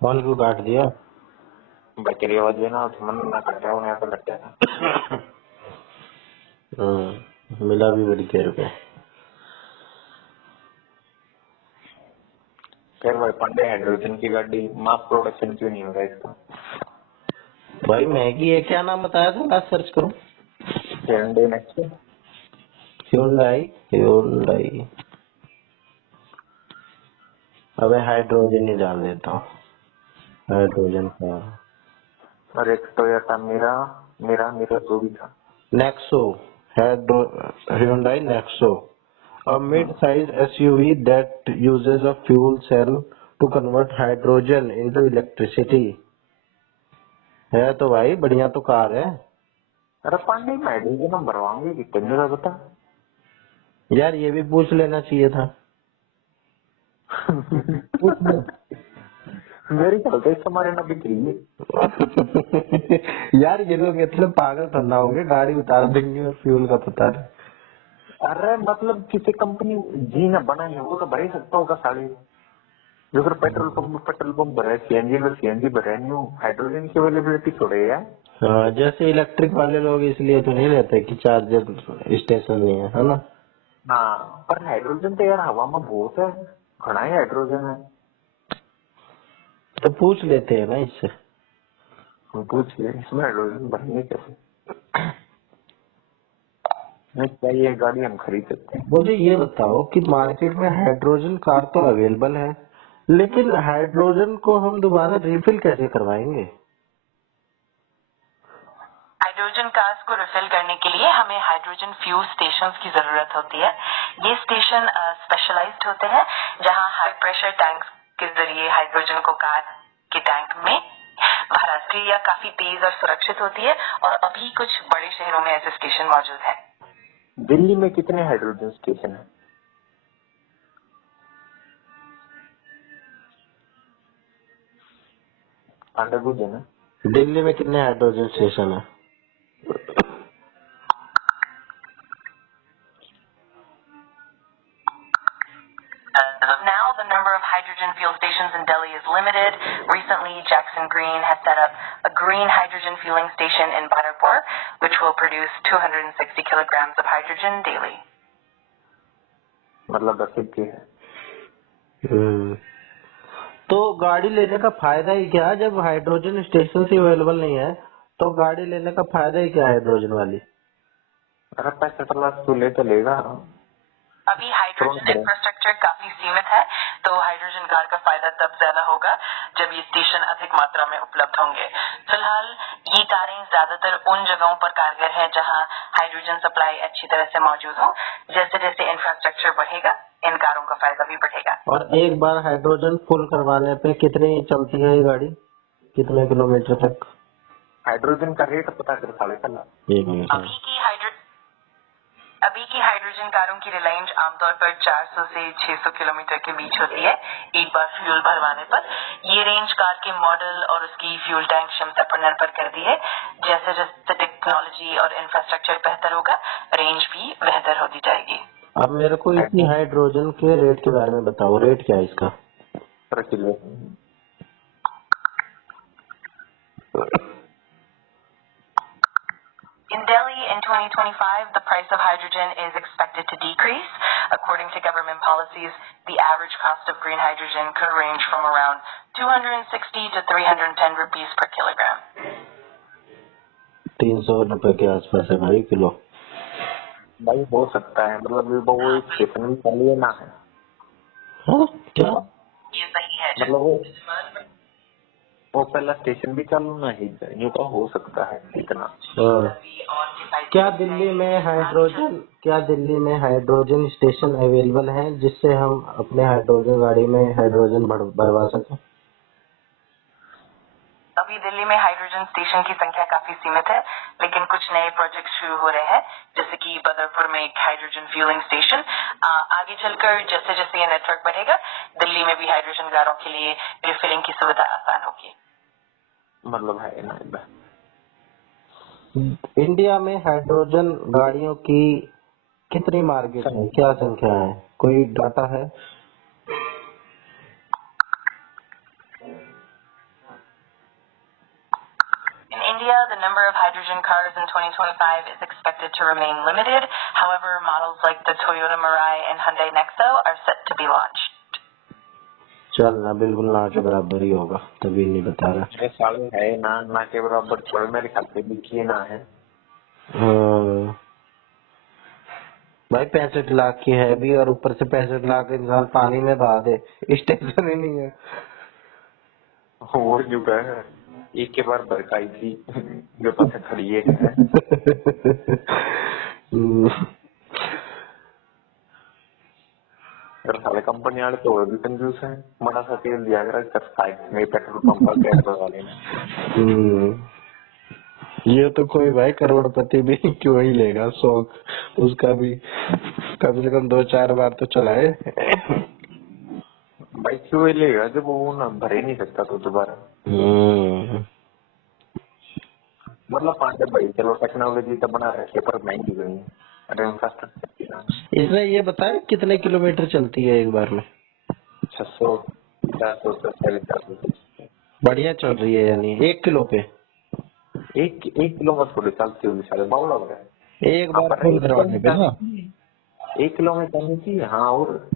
Call क्यों काट दिया? बकरी आवाज देना मन ना कर रहा हूँ यहाँ पे लग गया। मिला भी बड़ी देर पे। फिर भाई पांडे हाइड्रोजन की गाड़ी मास प्रोडक्शन क्यों नहीं हो रहा इसका? भाई महंगी है, क्या नाम बताया था? आज सर्च करो। Hyundai next Hyundai Hyundai। अबे हाइड्रोजन ही डाल देता हूँ, हाइड्रोजन का। और एक टोयोटा मेरा मेरा मेरा जो भी था Nexo, Hyundai Nexo, a mid-size SUV that uses a fuel cell to convert hydrogen into electricity। है तो भाई बढ़िया तो कार है अरे पांडे में हाइड्रोजन हम भरवाएंगे कितने का बता। यार, ये भी पूछ लेना चाहिए था। पूछ ले। मेरी चलते तुम्हारे ना बिक्री है। यार ये लोग इतने पागल धंधा होंगे, गाड़ी उतार देंगे और फ्यूल का पता नहीं। अरे मतलब किसी कंपनी जी ना बनाई है वो तो भर ही सकता होगा साड़ी। जो फिर पेट्रोल पंप भरे सीएनजी में सीएनजी भरे नहीं हाइड्रोजन की अवेलेबिलिटी थोड़ी है। हाँ, जैसे इलेक्ट्रिक वाले लोग इसलिए तो नहीं रहते कि चार्जर स्टेशन नहीं है ना। हाँ पर हाइड्रोजन तो यार हवा में बहुत है, घना ही हाइड्रोजन है। तो पूछ लेते हैं ना इससे। हम पूछ ले इसमें हाइड्रोजन भरने कैसे नहीं चाहिए गाड़ी हम खरीद सकते हैं। मुझे ये बताओ कि मार्केट में हाइड्रोजन कार तो अवेलेबल है, लेकिन हाइड्रोजन को हम दोबारा रिफिल कैसे करवाएंगे? हाइड्रोजन कार्स को रिफिल करने के लिए हमें हाइड्रोजन फ्यूल स्टेशंस की जरूरत होती है। ये स्टेशन स्पेशलाइज्ड होते हैं जहां हाई प्रेशर टैंक के जरिए हाइड्रोजन को कार के टैंक में भरा। प्रक्रिया काफी तेज और सुरक्षित होती है और अभी कुछ बड़े शहरों में ऐसे स्टेशन मौजूद हैं। दिल्ली में कितने हाइड्रोजन स्टेशन है? पांडे बुझे ना दिल्ली में कितने हाइड्रोजन स्टेशन है? As of now, the number of hydrogen fuel stations in Delhi is limited. Recently, Jackson Green has set up a green hydrogen fueling station in Badarpur, which will produce 260 kilograms of hydrogen daily. मतलब 10 की है। तो गाड़ी लेने का फायदा ही क्या, जब हाइड्रोजन स्टेशन ही अवेलेबल नहीं है तो गाड़ी लेने का फायदा ही क्या हाइड्रोजन वाली? अरे पैसे तो ले तो लेगा। अभी हाइड्रोजन इंफ्रास्ट्रक्चर काफी सीमित है, तो हाइड्रोजन कार का फायदा तब ज्यादा होगा जब ये स्टेशन अधिक मात्रा में उपलब्ध होंगे। फिलहाल ये कारें ज्यादातर उन जगहों पर कारगर हैं जहां हाइड्रोजन सप्लाई अच्छी तरह से मौजूद हो। जैसे जैसे इंफ्रास्ट्रक्चर बढ़ेगा, इन कारों का फायदा भी बढ़ेगा। और एक बार हाइड्रोजन फुल करवाने पे कितनी चलती है ये गाड़ी, कितने किलोमीटर तक? हाइड्रोजन का रेट पता कर साले कल। अभी की हाइड्रोजन कारों की रेंज आमतौर पर 400 से 600 किलोमीटर के बीच होती है एक बार फ्यूल भरवाने पर। ये रेंज कार के मॉडल और उसकी फ्यूल टैंक क्षमता पर निर्भर करती है। जैसे जैसे टेक्नोलॉजी और इंफ्रास्ट्रक्चर बेहतर होगा, रेंज भी बेहतर होती जाएगी। अब मेरे को इसी हाइड्रोजन के रेट के बारे में बताओ, रेट क्या है इसका? पर kilo In Delhi in 2025, the price of hydrogen is expected to decrease. According to government policies, the average cost of green hydrogen could range from around 260 to 310 rupees per kilogram. 300 रुपए के आसपास है भाई kilo. भाई हो सकता है, मतलब वो स्टेशन भी चलिए ना है। हाँ क्या? ये सही है। मतलब वो पहला स्टेशन भी चालू ना ही यूँ तो हो सकता है इतना। क्या दिल्ली में हाइड्रोजन स्टेशन अवेलेबल है जिससे हम अपने हाइड्रोजन गाड़ी में हाइड्रोजन भरवा सकें? अभी दिल्ली में हाइड्रोजन स्टेशन की संख्या काफी सीमित है, लेकिन कुछ नए प्रोजेक्ट शुरू हो रहे हैं, जैसे कि बदरपुर में एक हाइड्रोजन फ्यूलिंग स्टेशन। आगे चलकर जैसे जैसे ये नेटवर्क बढ़ेगा, दिल्ली में भी हाइड्रोजन कारों के लिए रिफिलिंग की सुविधा आसान होगी। मतलब है ना, इंडिया में हाइड्रोजन गाड़ियों की कितनी मार्केट है, क्या संख्या है, कोई डाटा है? India, the number of hydrogen cars in 2025 is expected to remain limited. However, models like the Toyota Mirai and Hyundai Nexo are set to be launched. चलना बिल्कुल ना के बराबर ही होगा, तभी नहीं बता रहा। मेरे साले है ना के बराबर छोड़, मेरे ख्याल से भी किए ना है। हाँ भाई 65 लाख की है भी, और ऊपर से 65 लाख इंसान पानी में बहा दे, स्टेशन ही नहीं है। और जो है एक के बार बरकाई थी जो पास खड़ी है। अगर साले कंपनी वाले तो और भी कंजूस है, बड़ा सा तेल दिया कर में पेट्रोल पंप पर गैस वाले ने। ये तो कोई भाई करोड़पति भी क्यों ही लेगा शौक, उसका भी कम से कम 2-4 बार तो चलाए। भाई क्यों ही लेगा जब वो ना भर ही नहीं सकता तो दोबारा। मतलब पांच भाई चलो टेक्नोलॉजी तो बना रखी पर महंगी गई है। अरे इंफ्रास्ट्रक्चर इसने ये बताया कितने किलोमीटर चलती है एक बार में? 600 400 बढ़िया चल रही है, यानी 1 किलो पे एक किलो में थोड़ी चलती होगी सारे बावला हो गया एक बार फुल करवाने पे ना। 1 किलो में चलनी चाहिए। हाँ और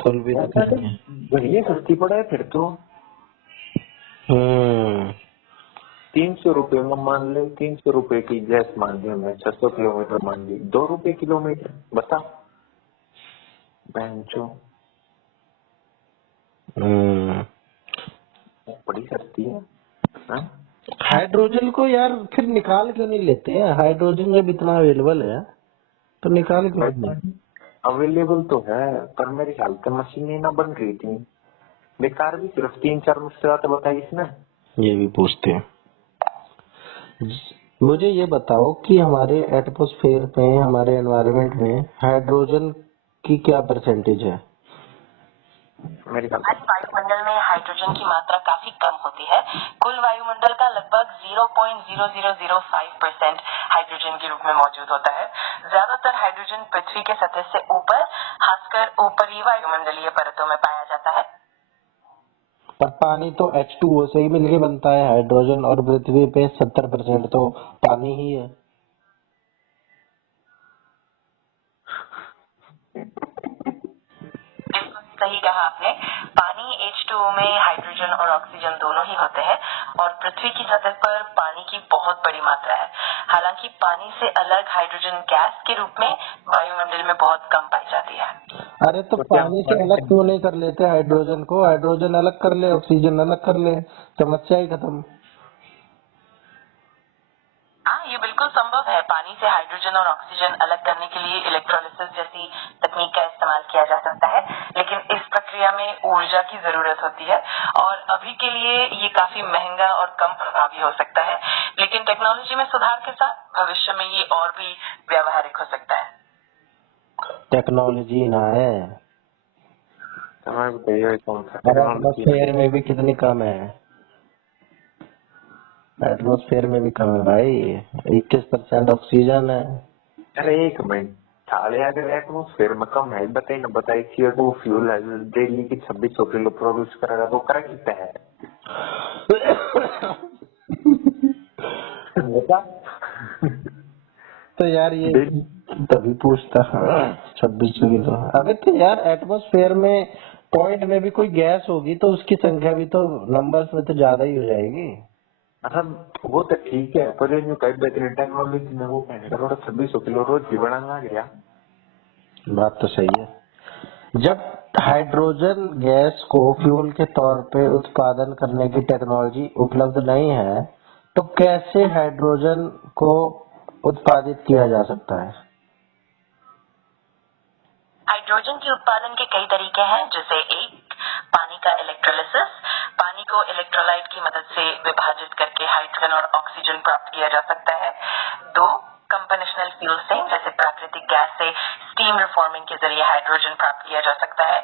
फुल भी बढ़िया सस्ती पड़ा है फिर तो। 300 रुपए में मान ले, 300 रुपए की गैस मान ली हमने, 600 किलोमीटर मान ली, 2 रुपए किलोमीटर बता बेंचो। बड़ी सस्ती है। हाइड्रोजन को यार फिर निकाल क्यों नहीं लेते हैं? हाइड्रोजन जब इतना अवेलेबल है तो निकाल क्यों नहीं? अवेलेबल तो है पर मेरे ख्याल से मशीनें ना बन रही थी बेकार, भी सिर्फ 3-4 मुश्किलात बताई इसने। ये भी पूछते हैं। मुझे ये बताओ कि हमारे एटमॉस्फेयर में, हमारे एनवायरनमेंट में हाइड्रोजन की क्या परसेंटेज है? मेरे ख्याल आज वायुमंडल में हाइड्रोजन की मात्रा काफी कम होती है। कुल वायुमंडल का लगभग 0.0005% हाइड्रोजन के रूप में मौजूद होता है। ज्यादातर हाइड्रोजन पृथ्वी के सतह से ऊपर, खासकर ऊपरी वायुमंडलीय परतों में पाया जाता है। पर पानी तो H2O से ही मिलके बनता है हाइड्रोजन, और पृथ्वी पे 70% तो पानी ही है। सही कहा आपने। पानी H2O में हाइड्रोजन और ऑक्सीजन दोनों ही होते हैं, और पृथ्वी की सतह पर पानी की बहुत बड़ी मात्रा है। हालांकि पानी से अलग हाइड्रोजन गैस के रूप में वायुमंडल में बहुत कम पाई जाती है। अरे तो पानी से अलग क्यों नहीं कर लेते हाइड्रोजन को? हाइड्रोजन अलग कर ले, ऑक्सीजन अलग कर ले, समस्या ही खत्म। हाँ, ये बिल्कुल संभव है। पानी से हाइड्रोजन और ऑक्सीजन अलग करने के लिए इलेक्ट्रोलिसिस जैसी तकनीक का इस्तेमाल किया जा सकता है, लेकिन इस प्रक्रिया में ऊर्जा की जरूरत होती है, और अभी के लिए ये काफी महंगा और कम प्रभावी हो सकता है। लेकिन टेक्नोलॉजी में सुधार के साथ भविष्य में ये और भी व्यावहारिक हो सकता है। टेक्नोलॉजी ना है, एटमॉस्फेयर में भी कितनी कम है। एटमॉस्फेयर में भी कम है भाई, 21% ऑक्सीजन है। अरे एक मिनट साले, अगर एटमॉस्फेयर में कम है बताइए ना, बताइए CO2 फ्यूल है डेली की 2600 किलो प्रोड्यूस करेगा तो कर सकता है। तो यार ये तभी पूछता 2600 किलो। अबे तो यार एटमॉस्फेयर में पॉइंट में भी कोई गैस होगी तो उसकी संख्या भी तो नंबर्स में तो ज्यादा ही हो जाएगी। वो तो ठीक है पर जो कई बेहतरीन टेक्नोलॉजी में वो 2600 किलो रोज भी बढ़ाना गया। बात तो सही है। जब हाइड्रोजन गैस को फ्यूल के तौर पे उत्पादन करने की टेक्नोलॉजी उपलब्ध नहीं है तो कैसे हाइड्रोजन को उत्पादित किया जा सकता है? हाइड्रोजन के उत्पादन के कई तरीके हैं, जैसे 1 पानी का इलेक्ट्रोलिसिस। पानी को इलेक्ट्रोलाइट की मदद से विभाजित करके हाइड्रोजन और ऑक्सीजन प्राप्त किया जा सकता है। 2 कंवेंशनल फ्यूल से, जैसे प्राकृतिक गैस से स्टीम रिफॉर्मिंग के जरिए हाइड्रोजन प्राप्त किया जा सकता है।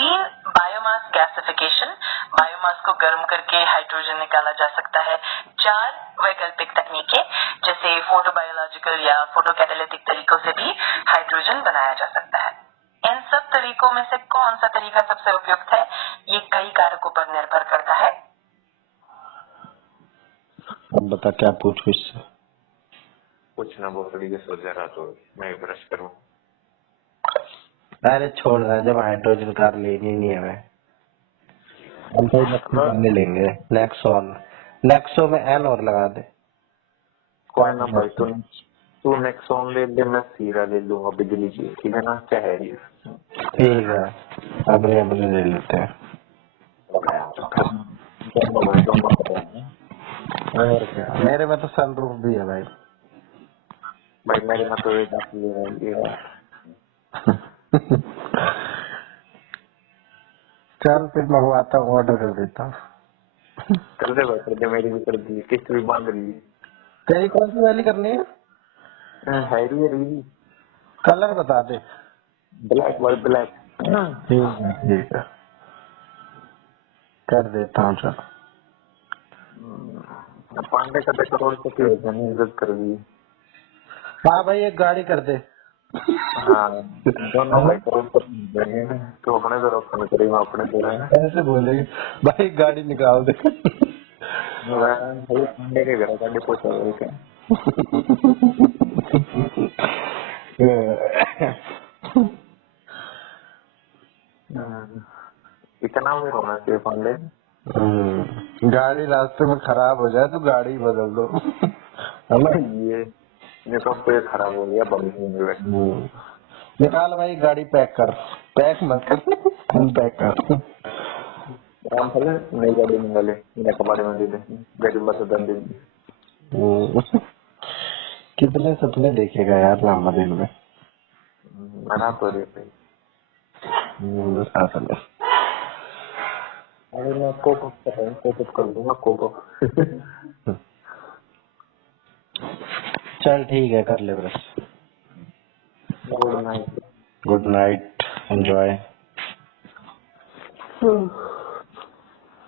3 बायोमास गैसिफिकेशन, बायोमास को गर्म करके हाइड्रोजन निकाला जा सकता है। 4 वैकल्पिक तकनीकें, जैसे फोटोबायोलॉजिकल या फोटोकैटालिटिक तरीकों से भी हाइड्रोजन बनाया जा सकता है। इन सब तरीकों में से कौन सा तरीका सबसे उपयुक्त है, ये कई कारकों पर निर्भर करता है। बता क्या पूछू इससे। कुछ ना बोतड़ी के सो जा रहा तो मैं ब्रश करूँ। अरे छोड़ रहा, जब हाइड्रोजन कार लेनी नहीं है हमें, हम तो इलेक्ट्रिक लेंगे। नेक्सॉन, नेक्सो में एन और लगा दे। कोई ना भाई, तू नेक्सॉन ले ले, मैं सीरा ले लूंगा बिजली की, ठीक है ना, क्या है ये। ठीक है, अपने अपने ले लेते हैं। और क्या, मेरे में तो सनरूफ भी है भाई। भाई मेरे में तो एक ले रहा है। चल फिर मंगवाता हूँ, ऑर्डर कर देता हूँ। कर दे भाई, कर दे, मेरी भी कर दी, किस्त भी बांध रही है। तेरी कौन सी वाली करनी है? हैरी है रही। कलर बता दे। ब्लैक भाई, ब्लैक। ठीक है, कर देता हूँ। चल पांडे का करोड़ इज्जत कर दी। हाँ भाई, एक गाड़ी कर दे। हाँ दोनों भाई करोड़ तो अपने तो रोकने करेगा, अपने तो रहेगा। ऐसे बोलेगी भाई, गाड़ी निकाल दे। पांडे के घर गाड़ी पहुंचा क्या। इतना भी होना चाहिए पांडे। गाड़ी रास्ते में खराब हो जाए तो गाड़ी बदल दो। ये तो पेट खराब हो गया बंद। निकाल भाई गाड़ी, पैक कर। पैक मत कर, अनपैक कर। राम फले नई गाड़ी निकाले, मेरे कबाड़े में दे दे, गाड़ी बस दे दे। कितने सपने देखेगा यार लामा दिन में। मना तो रे भाई। अरे मैं कोप कर दूंगा कोप। चल ठीक है, कर ले brush. Good night. Good night, enjoy.